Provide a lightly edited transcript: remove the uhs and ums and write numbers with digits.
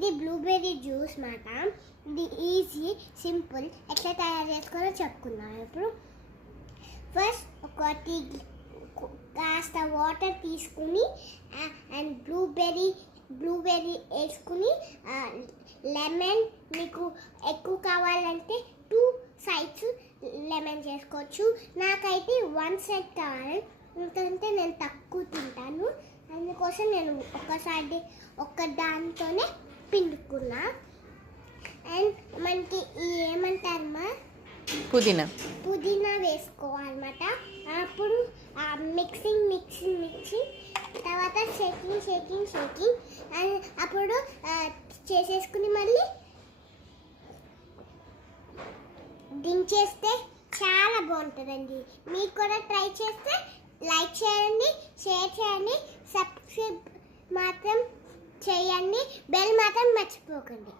ఇది blueberry juice మాట. ఇది ఈజీ, సింపుల్. ఎట్లా తయారు చేసుకోవాలో చెప్పుకున్నాను. ఇప్పుడు ఫస్ట్ ఒక కాస్త వాటర్ తీసుకుని అండ్ బ్లూబెర్రీ వేసుకుని, లెమన్ మీకు ఎక్కువ కావాలంటే 2 సైడ్స్ లెమన్ చేసుకోవచ్చు. నాకైతే 1 సైడ్ కావాలి, ఎందుకంటే నేను తక్కువ తింటాను. అందుకోసం నేను ఒక్క దాంతోనే పిండుకున్నా. అండ్ మనకి ఏమంటారమ్మా, పుదీనా వేసుకోవాలన్నమాట. అప్పుడు మిక్సింగ్ తర్వాత షేకింగ్ అండ్ అప్పుడు చేసేసుకుని మళ్ళీ దించేస్తే చాలా బాగుంటుందండి. మీకు కూడా ట్రై చేస్తే లైక్ చేయండి, షేర్ చేయండి, సబ్స్క్రైబ్ మాత్రం చేయండి, బెల్ మాత్రం మర్చిపోకండి.